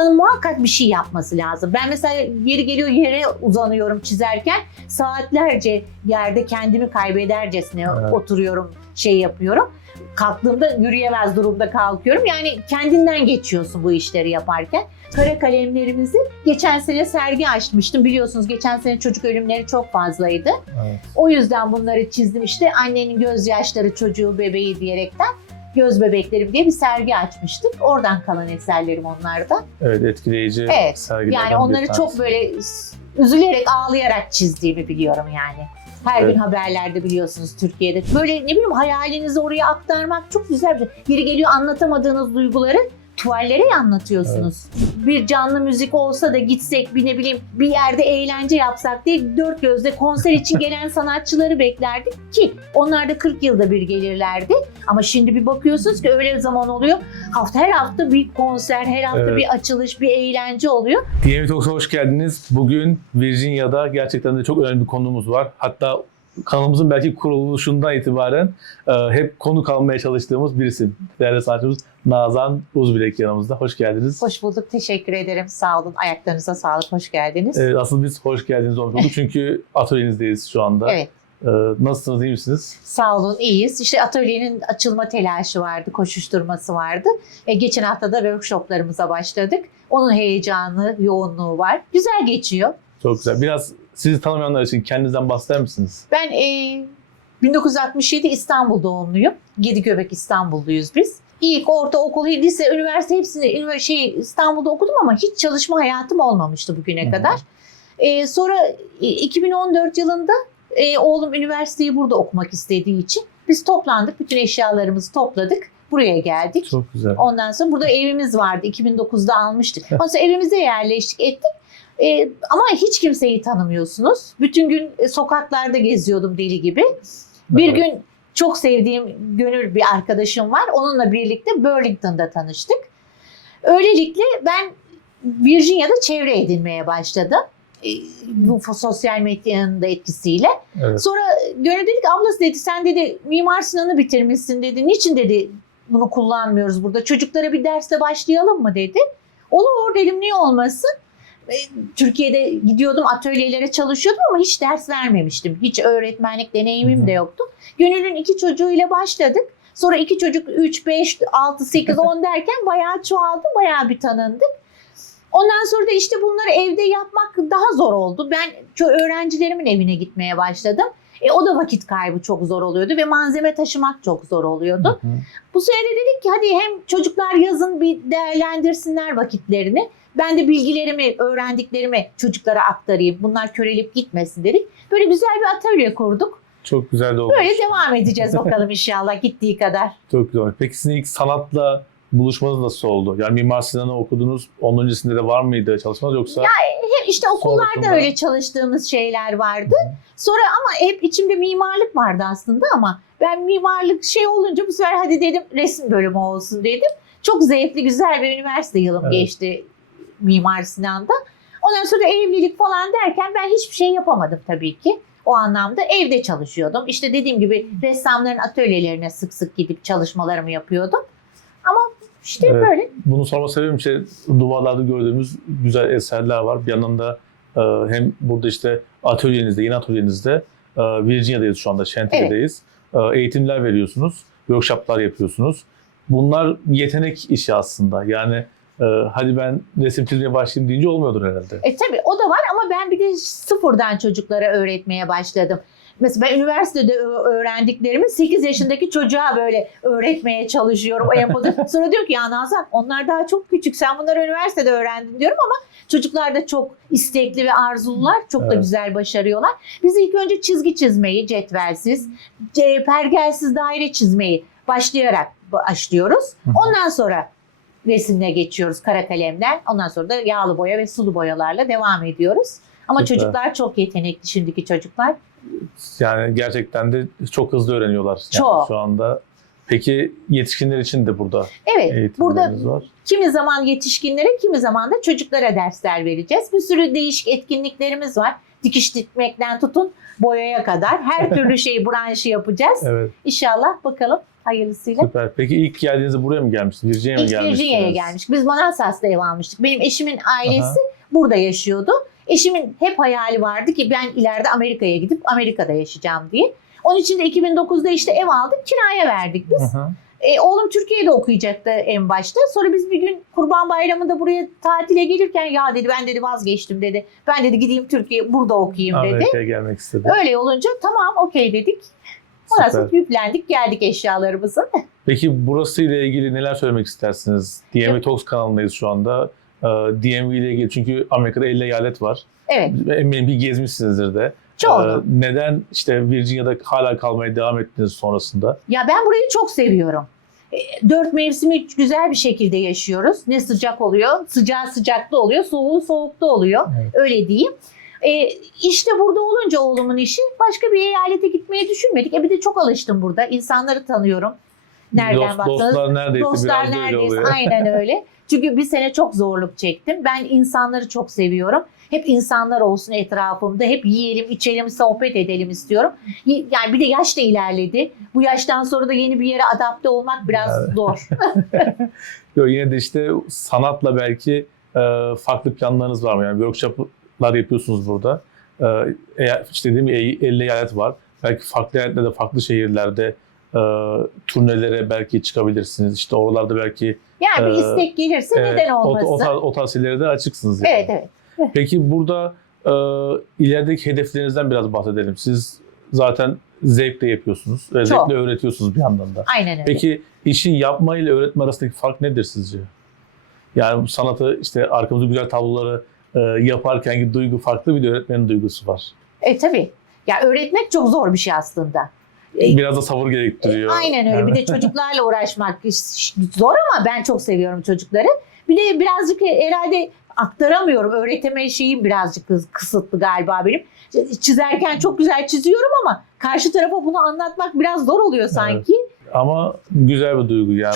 İnsanın muhakkak bir şey yapması lazım. Ben mesela yeri geliyor yere uzanıyorum çizerken saatlerce yerde kendimi kaybedercesine oturuyorum, şey yapıyorum. Kalktığımda yürüyemez durumda kalkıyorum. Yani kendinden geçiyorsun bu işleri yaparken. Kara kalemlerimizi geçen sene sergi açmıştım. Biliyorsunuz geçen sene çocuk ölümleri çok fazlaydı. Evet. O yüzden bunları çizdim işte. Annenin gözyaşları çocuğu bebeği diyerekten göz bebeklerim diye bir sergi açmıştık. Oradan kalan eserlerim onlarda. Evet, etkileyici Evet. sergilerden Yani onları bir tanesi. çok böyle üzülerek ağlayarak çizdiğimi biliyorum yani. Her Evet. gün haberlerde biliyorsunuz Türkiye'de. Böyle ne bileyim hayalinizi oraya aktarmak çok güzel bir şey. Biri geliyor anlatamadığınız duyguları tuvallere anlatıyorsunuz. Bir canlı müzik olsa da gitsek bir ne bileyim bir yerde eğlence yapsak diye dört gözle konser için gelen sanatçıları beklerdik ki onlar da 40 yılda bir gelirlerdi. Ama şimdi bir bakıyorsunuz ki öyle zaman oluyor. Her hafta bir konser, her hafta Evet. bir açılış, bir eğlence oluyor. DMV Talks'a hoş geldiniz. Bugün Virginia'da gerçekten de çok önemli bir konumuz var. Hatta kanalımızın belki kuruluşundan itibaren hep konuk almaya çalıştığımız bir isim. Değerli sanatçımız Nazan Uzbilek yanımızda. Hoş geldiniz. Hoş bulduk, teşekkür ederim. Sağ olun, ayaklarınıza sağlık, hoş geldiniz. Asıl biz hoş geldiniz olmuş olduk çünkü atölyenizdeyiz şu anda. Evet. Nasılsınız, iyi misiniz? Sağ olun, iyiyiz. İşte atölyenin açılma telaşı vardı, koşuşturması vardı. Geçen hafta da workshoplarımıza başladık. Onun heyecanı, yoğunluğu var. Güzel geçiyor. Çok güzel. Biraz sizi tanımayanlar için kendinizden bahseder misiniz? Ben 1967 İstanbul doğumluyum. Gedikgöbek İstanbulluyuz biz. İlk ortaokul, lise, üniversite hepsini İstanbul'da okudum ama hiç çalışma hayatım olmamıştı bugüne kadar. Sonra 2014 yılında oğlum üniversiteyi burada okumak istediği için biz toplandık. Bütün eşyalarımızı topladık. Buraya geldik. Çok güzel. Ondan sonra burada evimiz vardı. 2009'da almıştık. Ondan sonra evimize yerleştik ettik. Ama hiç kimseyi tanımıyorsunuz. Bütün gün sokaklarda geziyordum deli gibi. Bir Evet. gün çok sevdiğim Gönül bir arkadaşım var. Onunla birlikte Burlington'da tanıştık. Öylelikle ben Virginia'da çevre edinmeye başladım. Bu sosyal medyanın da etkisiyle. Evet. Sonra Gönül dedi ki ablası dedi sen dedi Mimar Sinan'ı bitirmişsin dedi. Niçin dedi bunu kullanmıyoruz burada? Çocuklara bir dersle başlayalım mı dedi. Olur dedim niye olmasın? Türkiye'de gidiyordum atölyelere çalışıyordum ama hiç ders vermemiştim. Hiç öğretmenlik deneyimim de yoktu. Gönül'ün 2 çocuğuyla başladık. Sonra 2 çocuk 3, 5, 6, 8, 10 derken bayağı çoğaldı. Bayağı bir tanındık. Ondan sonra da işte bunları evde yapmak daha zor oldu. Ben öğrencilerimin evine gitmeye başladım. O da vakit kaybı çok zor oluyordu ve malzeme taşımak çok zor oluyordu. Bu sene de dedik ki hadi hem çocuklar yazın bir değerlendirsinler vakitlerini. Ben de bilgilerimi, öğrendiklerimi çocuklara aktarayım. Bunlar körelip gitmesin dedik. Böyle güzel bir atölye kurduk. Çok güzel de olmuş. Böyle devam edeceğiz bakalım inşallah gittiği kadar. Çok güzel. Peki sizin ilk sanatla buluşmanız nasıl oldu? Yani Mimar Sinan'ı okudunuz. Onun öncesinde de var mıydı çalışmanız yoksa? Hep işte okullarda Sonrasında... öyle çalıştığımız şeyler vardı. Sonra ama hep içimde mimarlık vardı aslında ama ben mimarlık olunca bu sefer hadi dedim resim bölümü olsun dedim. Çok zevkli güzel bir üniversite yılım geçti Mimar Sinan'da. Ondan sonra evlilik falan derken ben hiçbir şey yapamadım tabii ki. O anlamda evde çalışıyordum. İşte dediğim gibi ressamların atölyelerine sık sık gidip çalışmalarımı yapıyordum. Ama işte böyle. Bunu sorma sebebim duvarlarda gördüğümüz güzel eserler var. Bir yandan da hem burada işte atölyenizde, yeni atölyenizde Virginia'dayız şu anda, Chantilly'deyiz. Eğitimler veriyorsunuz, workshoplar yapıyorsunuz. Bunlar yetenek işi aslında. Yani hadi ben resim çizmeye başlayayım deyince olmuyordur herhalde. Tabii o da var ama ben bir de sıfırdan çocuklara öğretmeye başladım. Mesela ben üniversitede öğrendiklerimi 8 yaşındaki çocuğa böyle öğretmeye çalışıyorum. Sonra diyor ki ya Nazan onlar daha çok küçük sen bunları üniversitede öğrendin diyorum ama çocuklar da çok istekli ve arzulular. Çok da güzel başarıyorlar. Biz ilk önce çizgi çizmeyi cetvelsiz, pergelsiz daire çizmeyi başlıyoruz. Ondan sonra resimle geçiyoruz kara kalemden. Ondan sonra da yağlı boya ve sulu boyalarla devam ediyoruz. Ama Süper. çocuklar çok yetenekli şimdiki çocuklar. Yani gerçekten de çok hızlı öğreniyorlar Çok. şu anda. Peki yetişkinler için de burada Evet, burada eğitimleriniz var. kimi zaman yetişkinlere, kimi zaman da çocuklara dersler vereceğiz. Bir sürü değişik etkinliklerimiz var. Dikiş dikmekten tutun boyaya kadar her türlü şeyi branşı yapacağız. Evet. İnşallah bakalım hayırlısıyla. Süper. Peki ilk geldiğinizde buraya mı gelmiştiniz? Virginia'ya mı İlk gelmiştiniz? Virginia'ya gelmiştik. Biz Manassas'ta ev almıştık. Benim eşimin ailesi burada yaşıyordu. Eşimin hep hayali vardı ki ben ileride Amerika'ya gidip Amerika'da yaşayacağım diye. Onun için de 2009'da işte ev aldık, kiraya verdik biz. Oğlum Türkiye'de okuyacaktı en başta. Sonra biz bir gün Kurban Bayramı'nda buraya tatile gelirken ya dedi ben dedi vazgeçtim dedi. Ben dedi gideyim Türkiye burada okuyayım dedi. Amerika'ya gelmek istedi. Öyle olunca tamam okey dedik. Orası yüklendik geldik eşyalarımızı. Peki burası ile ilgili neler söylemek istersiniz? DMV Talks kanalındayız şu anda. DMV ile ilgili çünkü Amerika'da 50 eyalet var. Evet. Eminim bir gezmişsinizdir de. Çoğu. Neden işte Virginia'da hala kalmaya devam ettiniz sonrasında? Ya ben burayı çok seviyorum. 4 mevsimi güzel bir şekilde yaşıyoruz. Ne sıcak oluyor, sıcağı sıcakta oluyor, soğuğu soğukta oluyor. Evet. Öyle diyeyim. İşte burada olunca oğlumun işi başka bir eyalete gitmeyi düşünmedik. Bir de çok alıştım burada. İnsanları tanıyorum. Nereden baksanız. Dostlar neredeyse Dostlar biraz da öyle neredeyse. oluyor. Aynen öyle. Çünkü bir sene çok zorluk çektim. Ben insanları çok seviyorum. Hep insanlar olsun etrafımda. Hep yiyelim, içelim, sohbet edelim istiyorum. Yani bir de yaş da ilerledi. Bu yaştan sonra da yeni bir yere adapte olmak biraz zor. Yok, yine de işte sanatla belki farklı planlarınız var mı? Yani workshoplar yapıyorsunuz burada. İşte dediğim gibi 50 eyalet var. Belki farklı eyaletlerde, farklı şehirlerde turnelere belki çıkabilirsiniz. İşte oralarda belki Yani bir istek gelirse neden olmasın? O tarz şeylere de açıksınız yani. Evet. Peki burada ilerideki hedeflerinizden biraz bahsedelim. Siz zaten zevkle yapıyorsunuz. Zevkle öğretiyorsunuz bir yandan da. Aynen öyle. Peki işi yapma ile öğretme arasındaki fark nedir sizce? Yani sanatı işte arkamızda güzel tabloları yaparkenki duygu farklı, bir de öğretmenin duygusu var. Tabii. Ya öğretmek çok zor bir şey aslında. Biraz da sabır gerektiriyor. Aynen öyle. Bir de çocuklarla uğraşmak zor ama ben çok seviyorum çocukları. Bir de birazcık herhalde aktaramıyorum. Öğretme şeyim birazcık kısıtlı galiba benim. Çizerken çok güzel çiziyorum ama karşı tarafa bunu anlatmak biraz zor oluyor sanki. Evet. Ama güzel bir duygu yani.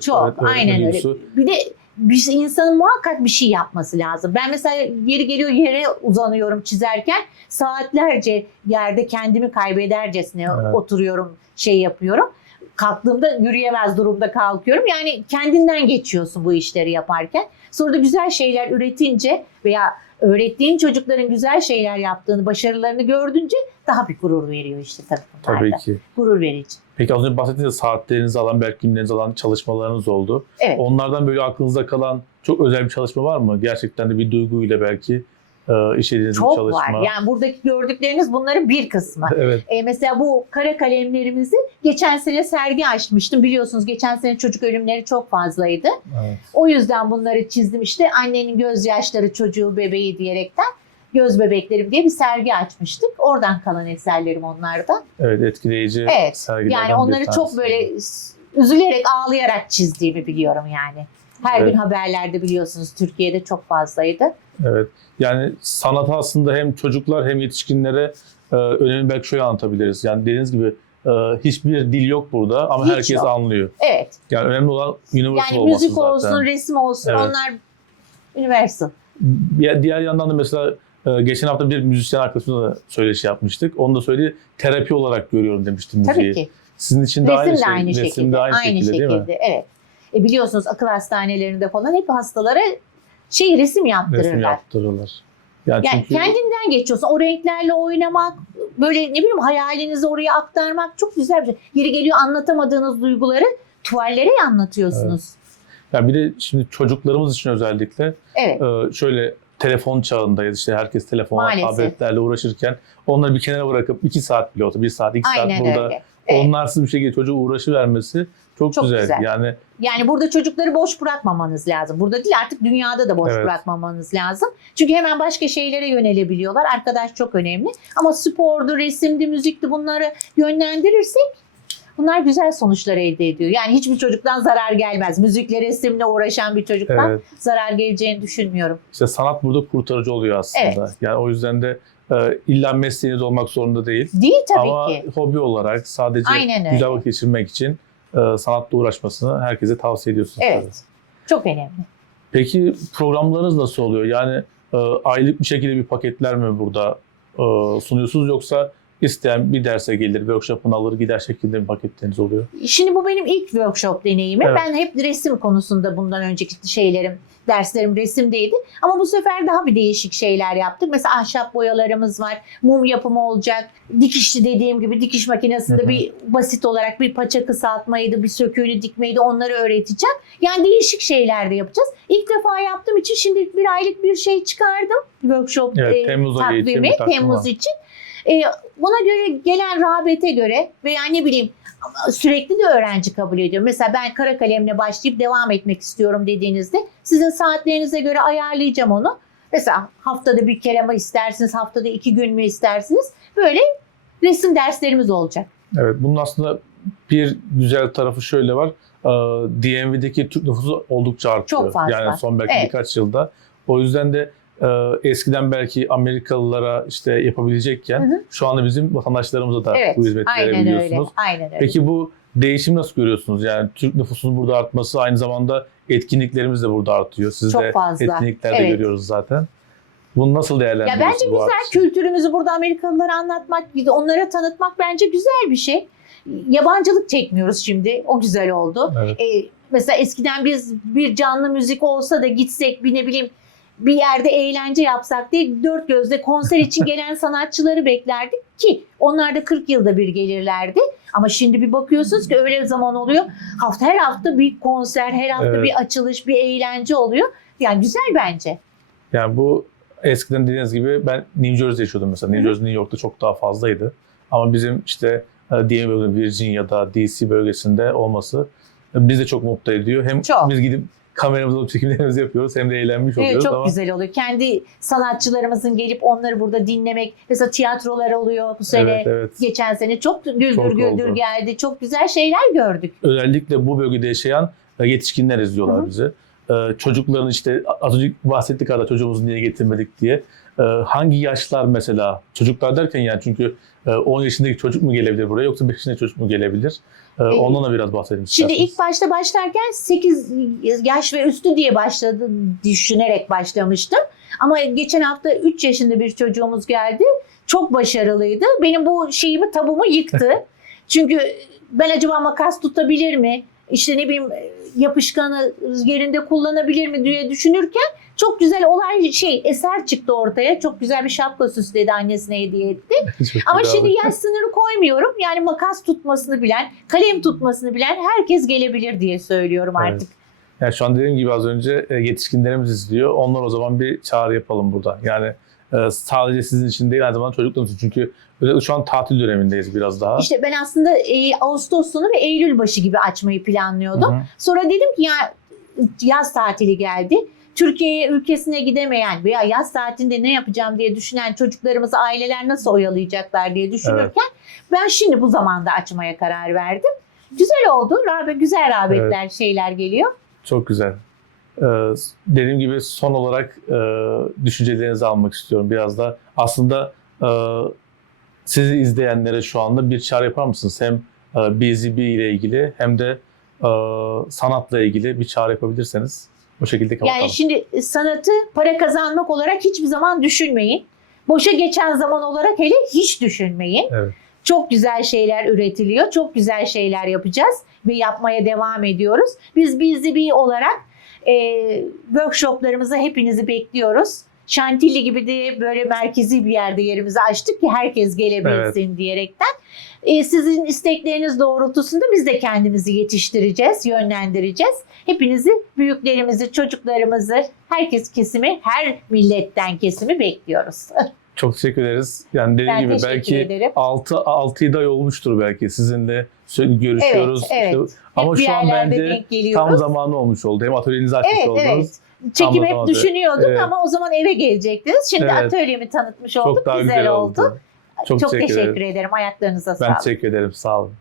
Çok. Aynen duygusu. öyle. Bir de bir insanın muhakkak bir şey yapması lazım. Ben mesela yeri geliyor yere uzanıyorum çizerken saatlerce yerde kendimi kaybedercesine oturuyorum, şey yapıyorum. Kalktığımda yürüyemez durumda kalkıyorum. Yani kendinden geçiyorsun bu işleri yaparken. Sonra da güzel şeyler üretince veya öğrettiğin çocukların güzel şeyler yaptığını, başarılarını gördünce daha bir gurur veriyor işte tabii. Tabii ki. Gurur verici. Peki az önce bahsettiğiniz saatlerinizi alan, belki günlerinizi alan çalışmalarınız oldu. Evet. Onlardan böyle aklınızda kalan çok özel bir çalışma var mı? Gerçekten de bir duyguyla belki işlediğiniz bir çalışma. Çok var. Yani buradaki gördükleriniz bunların bir kısmı. Evet. Mesela bu kara kalemlerimizi geçen sene sergi açmıştım. Biliyorsunuz geçen sene çocuk ölümleri çok fazlaydı. Evet. O yüzden bunları çizdim işte. Annenin gözyaşları çocuğu bebeği diyerekten göz bebeklerim diye bir sergi açmıştık. Oradan kalan eserlerim onlardan. Evet, etkileyici sergilerden yani onları bir tanesi. çok böyle üzülerek ağlayarak çizdiğimi biliyorum yani. Her Evet. gün haberlerde biliyorsunuz Türkiye'de çok fazlaydı. Evet. Yani sanat aslında hem çocuklar hem yetişkinlere önemli, belki şöyle anlatabiliriz. Yani dediğiniz gibi hiçbir dil yok burada ama Hiç herkes yok. anlıyor. Evet. Yani önemli olan universal Yani olması müzik zaten. olsun, resim olsun Evet. onlar universal. Diğer yandan da mesela geçen hafta bir müzisyen arkadaşımla da söyleşi yapmıştık. Onu da söyledi, terapi olarak görüyorum demiştim müziği. Tabii ki. Sizin için de Resim aynı de şey. aynı Resim şekilde. de aynı şekilde değil mi? Evet. Biliyorsunuz akıl hastanelerinde falan hep hastalara resim yaptırırlar. Resim yaptırırlar. Yani Yani çünkü kendinden geçiyorsun. O renklerle oynamak, böyle ne bileyim hayalinizi oraya aktarmak çok güzel bir şey. Yeri geliyor anlatamadığınız duyguları tuvallere anlatıyorsunuz. ya bir de şimdi çocuklarımız için özellikle Evet. şöyle telefon çağındayız. İşte herkes telefonla, Maalesef. tabletlerle uğraşırken onları bir kenara bırakıp 2 saat bile olsa, 1 saat, 2 saat Aynen burada öyle. Evet. onlarsız bir şekilde çocuğu uğraşıvermesi çok güzel. Güzel. Yani burada çocukları boş bırakmamanız lazım. Burada değil artık dünyada da boş Evet. bırakmamanız lazım. Çünkü hemen başka şeylere yönelebiliyorlar. Arkadaş çok önemli. Ama spordu, resimdi, müzikti bunları yönlendirirsek bunlar güzel sonuçlar elde ediyor. Yani hiçbir çocuktan zarar gelmez. Müzikle, resimle uğraşan bir çocuktan Evet. zarar geleceğini düşünmüyorum. İşte sanat burada kurtarıcı oluyor aslında. Evet. Yani o yüzden de illa mesleğiniz olmak zorunda değil. Değil tabii Ama ki. hobi olarak sadece Aynen öyle. güzel vakit geçirmek için sanatla uğraşmasını herkese tavsiye ediyorsunuz. Evet. tabii. Çok önemli. Peki programlarınız nasıl oluyor? Yani aylık bir şekilde bir paketler mi burada sunuyorsunuz yoksa isteyen bir derse gelir, workshop'unu alır gider şeklinde bir paketleriniz oluyor? Şimdi bu benim ilk workshop deneyimi. Evet. Ben hep resim konusunda bundan önceki derslerim resimdeydi. Ama bu sefer daha bir değişik şeyler yaptık. Mesela ahşap boyalarımız var, mum yapımı olacak. Dikişli dediğim gibi dikiş makinesinde bir basit olarak bir paça kısaltmaydı, bir söküğünü dikmeydi, onları öğreteceğim. Yani değişik şeyler de yapacağız. İlk defa yaptığım için şimdi bir aylık bir şey çıkardım. Workshop takvimi Temmuz için. Buna göre gelen rağbete göre veya ne bileyim sürekli de öğrenci kabul ediyor. Mesela ben kara kalemle başlayıp devam etmek istiyorum dediğinizde sizin saatlerinize göre ayarlayacağım onu. Mesela haftada bir kere mi istersiniz, haftada 2 gün mü istersiniz? Böyle resim derslerimiz olacak. Evet, bunun aslında bir güzel tarafı şöyle var. DMV'deki Türk nüfusu oldukça artıyor. Çok fazla. Yani son belki birkaç yılda. O yüzden de eskiden belki Amerikalılara işte yapabilecekken şu anda bizim vatandaşlarımıza da bu hizmeti verebiliyorsunuz. Aynen öyle. Peki bu değişimi nasıl görüyorsunuz? Yani Türk nüfusunun burada artması aynı zamanda etkinliklerimiz de burada artıyor. Siz çok de fazla. etkinliklerde görüyoruz zaten. Bunu nasıl değerlendiriyorsunuz? Ya bence güzel. Kültürümüzü burada Amerikalılara anlatmak, onlara tanıtmak bence güzel bir şey. Yabancılık çekmiyoruz şimdi. O güzel oldu. Evet. Mesela eskiden biz bir canlı müzik olsa da gitsek bir ne bileyim bir yerde eğlence yapsak diye dört gözle konser için gelen sanatçıları beklerdik ki onlar da 40 yılda bir gelirlerdi. Ama şimdi bir bakıyorsunuz ki öyle zaman oluyor. Her hafta bir konser, her hafta bir açılış, bir eğlence oluyor. Yani güzel bence. Yani bu eskiden dediğiniz gibi ben New Jersey'de yaşıyordum mesela. New Jersey, New York'ta çok daha fazlaydı. Ama bizim işte diğer bölge Virginia'da, DC bölgesinde olması bizi de çok mutlu ediyor. Hem biz gidip kameramızla çekimlerimizi yapıyoruz hem de eğlenmiş oluyoruz. Çok güzel oluyor. Kendi sanatçılarımızın gelip onları burada dinlemek. Mesela tiyatrolar oluyor bu sene. Geçen sene çok güldür geldi. Çok güzel şeyler gördük. Özellikle bu bölgede yaşayan yetişkinler izliyorlar bizi. Çocukların işte az önce bahsettik arada çocuğumuzu niye getirmedik diye. Hangi yaşlar mesela? Çocuklar derken yani çünkü 10 yaşındaki çocuk mu gelebilir buraya yoksa 5 yaşındaki çocuk mu gelebilir? Ondan da biraz bahsedelim isterseniz. Şimdi ilk başta başlarken 8 yaş ve üstü diye düşünerek başlamıştım. Ama geçen hafta 3 yaşında bir çocuğumuz geldi. Çok başarılıydı. Benim bu tabumu yıktı. Çünkü ben acaba makas tutabilir mi? İşte ne bileyim yapışkanı yerinde kullanabilir mi diye düşünürken çok güzel eser çıktı ortaya. Çok güzel bir şapka süsledi, annesine hediye etti. Ama şimdi yaş sınırı koymuyorum. Yani makas tutmasını bilen, kalem tutmasını bilen herkes gelebilir diye söylüyorum artık. Yani şu an dediğim gibi az önce yetişkinlerimiz izliyor. Onlar o zaman bir çağrı yapalım burada. Yani sadece sizin için değil aynı zamanda çocuklarınız için. Çünkü şu an tatil dönemindeyiz biraz daha. İşte ben aslında Ağustos sonu ve Eylül başı gibi açmayı planlıyordum. Sonra dedim ki ya yaz tatili geldi. Türkiye ülkesine gidemeyen veya yaz tatilinde ne yapacağım diye düşünen çocuklarımızı aileler nasıl oyalayacaklar diye düşünürken ben şimdi bu zamanda açmaya karar verdim. Güzel oldu. Güzel rağbetler, şeyler geliyor. Çok güzel. Dediğim gibi son olarak düşüncelerinizi almak istiyorum. Biraz da aslında sizi izleyenlere şu anda bir çağrı yapar mısınız? Hem BZB ile ilgili hem de sanatla ilgili bir çağrı yapabilirseniz o şekilde kapatalım. Yani şimdi sanatı para kazanmak olarak hiçbir zaman düşünmeyin. Boşa geçen zaman olarak hele hiç düşünmeyin. Evet. Çok güzel şeyler üretiliyor. Çok güzel şeyler yapacağız ve yapmaya devam ediyoruz. Biz BZB olarak workshoplarımıza hepinizi bekliyoruz. Şantilli gibi de böyle merkezi bir yerde yerimizi açtık ki herkes gelebilsin diyerekten. Sizin istekleriniz doğrultusunda biz de kendimizi yetiştireceğiz, yönlendireceğiz. Hepinizi, büyüklerimizi, çocuklarımızı, her milletten kesimi bekliyoruz. Çok teşekkür ederiz. Yani dediğim gibi belki 6-7 ay olmuştur belki sizinle sürekli görüşüyoruz. Evet. Ama şu an bence tam zamanı olmuş oldu. Hem atölyenizi açmış oldunuz. Çekim hep düşünüyorduk ama o zaman eve gelecektiniz. Şimdi atölyemi tanıtmış olduk. Çok daha güzel oldu. Çok teşekkür ederim. Ayaklarınıza sağlık. Ben teşekkür ederim. Sağ olun.